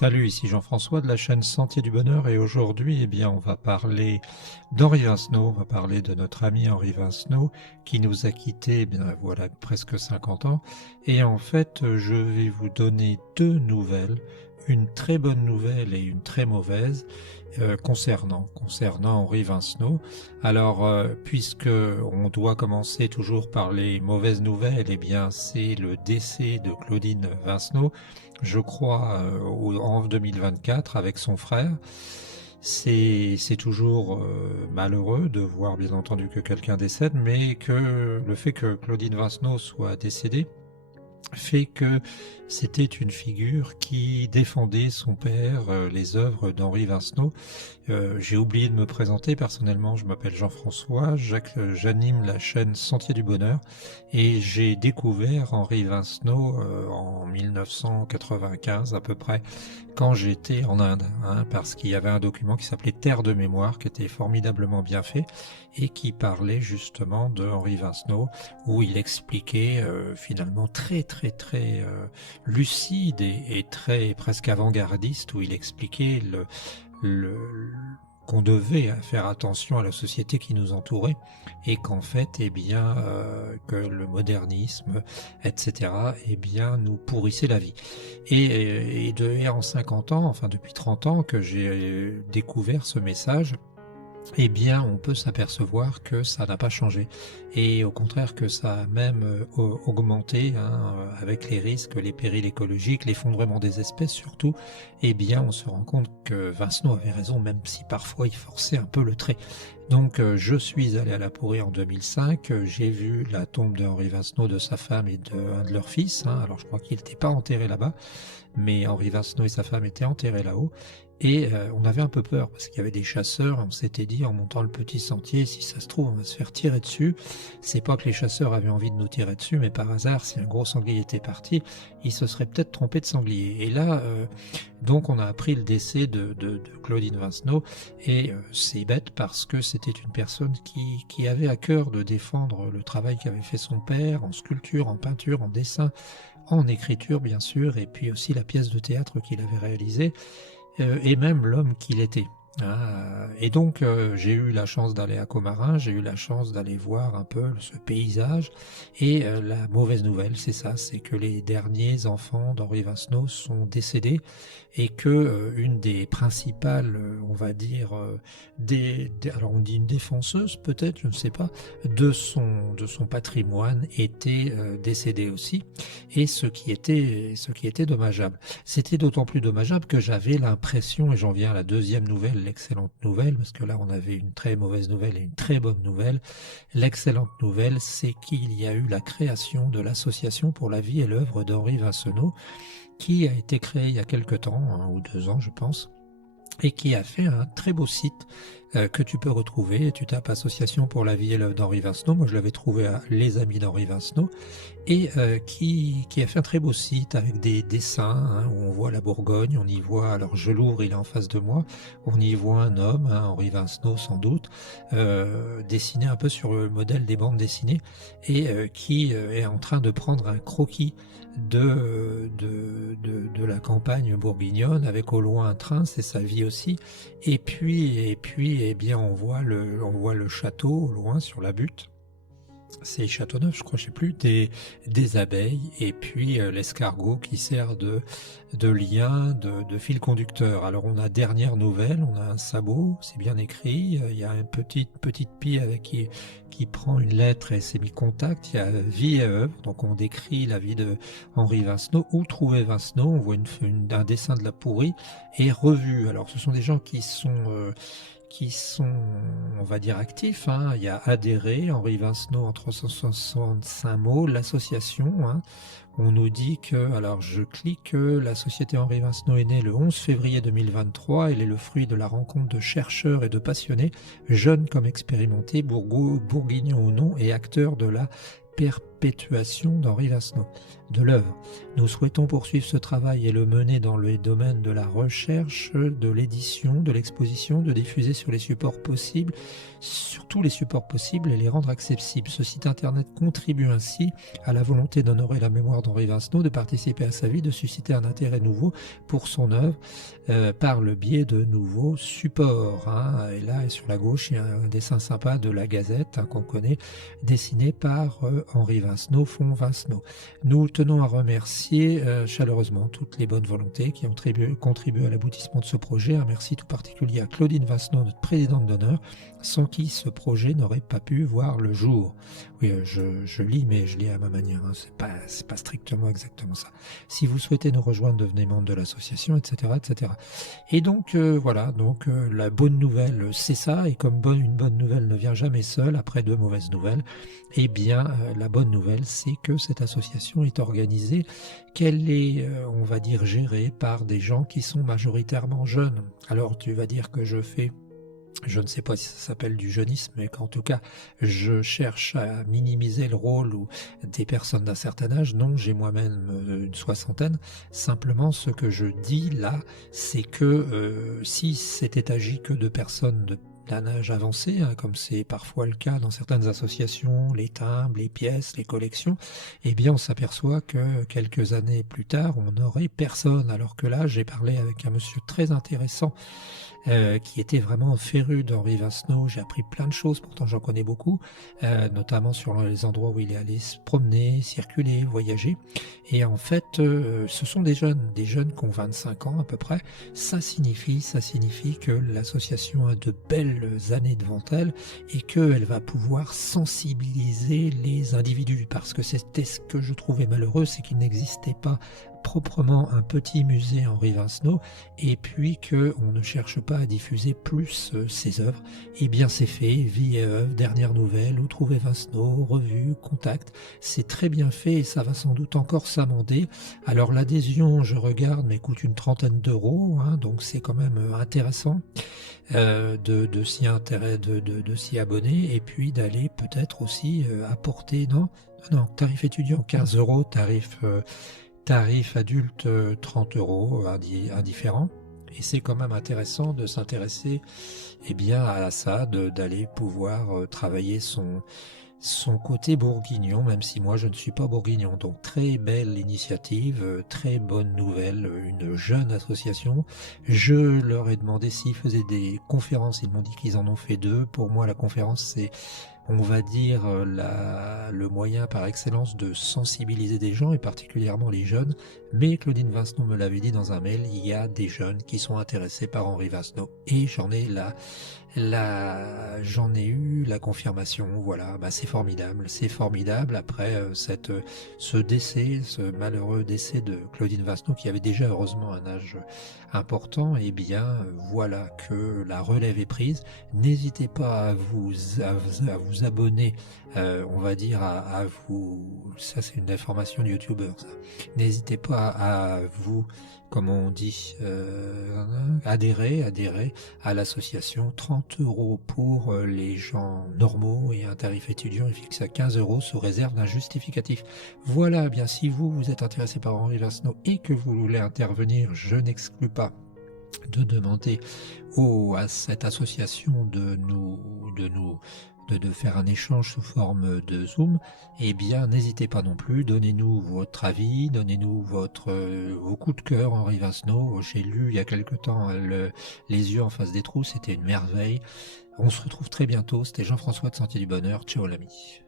Salut, ici Jean-François de la chaîne Sentier du Bonheur et aujourd'hui, on va parler d'Henri Vincenot, on va parler de notre ami Henri Vincenot qui nous a quittés, voilà, presque 50 ans. Et en fait, je vais vous donner deux nouvelles, une très bonne nouvelle et une très mauvaise concernant Henri Vincenot. Alors, puisque on doit commencer toujours par les mauvaises nouvelles, c'est le décès de Claudine Vincenot, je crois, en 2024 avec son frère. C'est toujours malheureux de voir bien entendu que quelqu'un décède, mais que le fait que Claudine Vincenot soit décédée fait que c'était une figure qui défendait son père, les œuvres d'Henri Vincenot. J'ai oublié de me présenter personnellement, je m'appelle Jean-François, j'anime la chaîne Sentier du Bonheur et j'ai découvert Henri Vincenot en 1995 à peu près, quand j'étais en Inde, parce qu'il y avait un document qui s'appelait Terre de mémoire, qui était formidablement bien fait et qui parlait justement de Henri Vincenot, où il expliquait finalement très lucide et très presque avant-gardiste, où il expliquait le, qu'on devait faire attention à la société qui nous entourait et qu'en fait, que le modernisme, etc., nous pourrissait la vie. Et en 50 ans, enfin depuis 30 ans que j'ai découvert ce message, on peut s'apercevoir que ça n'a pas changé et au contraire que ça a même augmenté, avec les risques, les périls écologiques, l'effondrement des espèces surtout. On se rend compte que Vincenot avait raison, même si parfois il forçait un peu le trait. Donc je suis allé à La Pourrie en 2005, j'ai vu la tombe de Henri Vincenot, de sa femme et d'un de leurs fils. Alors je crois qu'il n'était pas enterré là-bas, mais Henri Vincenot et sa femme étaient enterrés là-haut. Et on avait un peu peur parce qu'il y avait des chasseurs. On s'était dit en montant le petit sentier, si ça se trouve on va se faire tirer dessus. C'est pas que les chasseurs avaient envie de nous tirer dessus, mais par hasard, si un gros sanglier était parti, ils se seraient peut-être trompés de sanglier. Et là, donc on a appris le décès de Claudine Vincenot, et c'est bête parce que c'était une personne qui avait à cœur de défendre le travail qu'avait fait son père en sculpture, en peinture, en dessin, en écriture bien sûr, et puis aussi la pièce de théâtre qu'il avait réalisée, et même l'homme qu'il était. Et donc j'ai eu la chance d'aller à Commarin, j'ai eu la chance d'aller voir un peu ce paysage, et la mauvaise nouvelle c'est ça, c'est que les derniers enfants d'Henri Vincenot sont décédés, et que une des principales, on va dire, alors on dit une défenseuse peut-être, je ne sais pas, de son patrimoine était décédée aussi, et ce qui était dommageable. C'était d'autant plus dommageable que j'avais l'impression, et j'en viens à la deuxième nouvelle, l'excellente nouvelle, parce que là on avait une très mauvaise nouvelle et une très bonne nouvelle. L'excellente nouvelle, c'est qu'il y a eu la création de l'Association pour la vie et l'œuvre d'Henri Vincenot, qui a été créée il y a quelque temps, 1 ou 2 ans je pense, et qui a fait un très beau site que tu peux retrouver. Tu tapes Association pour la vie et l'œuvre d'Henri Vincenot, moi je l'avais trouvé à Les Amis d'Henri Vincenot, et qui a fait un très beau site avec des dessins, où on voit la Bourgogne, on y voit, alors je l'ouvre, il est en face de moi, on y voit un homme, Henri Vincenot sans doute, dessiné un peu sur le modèle des bandes dessinées, et qui est en train de prendre un croquis de la campagne bourguignonne, avec au loin un train, c'est sa vie aussi, et puis on voit le château au loin sur la butte. C'est Châteauneuf, je crois, je sais plus, des abeilles, et puis l'escargot qui sert de lien, de fil conducteur. Alors on a dernière nouvelle, on a un sabot, c'est bien écrit, il y a une petite pie qui prend une lettre et c'est mis contact, il y a vie et œuvre, donc on décrit la vie de Henri Vincenot. Où trouver Vincenot? On voit un dessin de La Pourrie et revue. Alors ce sont des gens qui sont, on va dire, actifs. Il y a adhéré, Henri Vincenot en 365 mots, l'association. On nous dit que, alors je clique, la société Henri Vincenot est née le 11 février 2023. Elle est le fruit de la rencontre de chercheurs et de passionnés, jeunes comme expérimentés, bourguignons ou non, et acteurs de la perpétuation d'Henri Vasneau, de l'œuvre. Nous souhaitons poursuivre ce travail et le mener dans le domaine de la recherche, de l'édition, de l'exposition, de diffuser sur les supports possibles, sur tous les supports possibles et les rendre accessibles. Ce site internet contribue ainsi à la volonté d'honorer la mémoire d'Henri Vasneau, de participer à sa vie, de susciter un intérêt nouveau pour son œuvre par le biais de nouveaux supports. Et là, sur la gauche, il y a un dessin sympa de la Gazette qu'on connaît, dessiné par Henri Vasneau, Fonds Vasneau. Nous tenons à remercier chaleureusement toutes les bonnes volontés qui ont contribué à l'aboutissement de ce projet. Un merci tout particulier à Claudine Vasneau, notre présidente d'honneur, sans qui ce projet n'aurait pas pu voir le jour. Oui, je lis, mais je lis à ma manière, c'est pas strictement exactement ça. Si vous souhaitez nous rejoindre, devenez membre de l'association, etc., etc. Et donc, voilà, la bonne nouvelle, c'est ça, et comme une bonne nouvelle ne vient jamais seule, après deux mauvaises nouvelles, eh bien, la bonne nouvelle, c'est que cette association est organisée, qu'elle est, on va dire, gérée par des gens qui sont majoritairement jeunes. Alors, tu vas dire que je ne sais pas si ça s'appelle du jeunisme, mais qu'en tout cas, je cherche à minimiser le rôle des personnes d'un certain âge. Non, j'ai moi-même une soixantaine. Simplement, ce que je dis là, c'est que si c'était agi que de personnes d'un âge avancé, comme c'est parfois le cas dans certaines associations, les timbres, les pièces, les collections, eh bien on s'aperçoit que quelques années plus tard, on n'aurait personne. Alors que là, j'ai parlé avec un monsieur très intéressant qui était vraiment féru d'Henri Vasneau. J'ai appris plein de choses, pourtant j'en connais beaucoup, notamment sur les endroits où il est allé se promener, circuler, voyager. Et en fait, ce sont des jeunes qui ont 25 ans à peu près. Ça signifie que l'association a de belles années devant elle et qu'elle va pouvoir sensibiliser les individus. Parce que c'était ce que je trouvais malheureux, c'est qu'il n'existait pas proprement un petit musée Henri Vasneau et puis qu'on ne cherche pas à diffuser plus ses œuvres. Eh bien c'est fait, vie et œuvre, dernière nouvelle, où trouver Vasneau, revue, contact, c'est très bien fait et ça va sans doute encore s'amender. Alors l'adhésion, je regarde, mais coûte une trentaine d'euros, donc c'est quand même intéressant de s'y abonner et puis d'aller peut-être aussi apporter, non, tarif étudiant 15 euros, tarif adulte 30 euros, indifférent. Et c'est quand même intéressant de s'intéresser bien à ça, d'aller pouvoir travailler son côté bourguignon, même si moi je ne suis pas bourguignon. Donc très belle initiative, très bonne nouvelle, une jeune association. Je leur ai demandé s'ils faisaient des conférences, ils m'ont dit qu'ils en ont fait 2. Pour moi la conférence c'est, on va dire, le moyen par excellence de sensibiliser des gens, et particulièrement les jeunes. Mais Claudine Vasneau me l'avait dit dans un mail, il y a des jeunes qui sont intéressés par Henri Vasneau. Et j'en ai eu la confirmation. Voilà, c'est formidable. Après ce malheureux décès de Claudine Vasneau, qui avait déjà heureusement un âge important, voilà que la relève est prise. N'hésitez pas à vous abonner, on va dire à vous, ça c'est une information de youtubeur ça. N'hésitez pas à vous, comme on dit, adhérer à l'association. 30 euros pour les gens normaux et un tarif étudiant est fixé à 15 euros sous réserve d'un justificatif. Voilà, bien si vous êtes intéressé par Henri Vasneau et que vous voulez intervenir, je n'exclus pas de demander à cette association de faire un échange sous forme de Zoom. N'hésitez pas non plus, donnez-nous votre avis, donnez-nous vos coups de cœur Henri Vasneau. J'ai lu il y a quelque temps Les yeux en face des trous, c'était une merveille. On se retrouve très bientôt, c'était Jean-François de Sentier du Bonheur, ciao l'ami.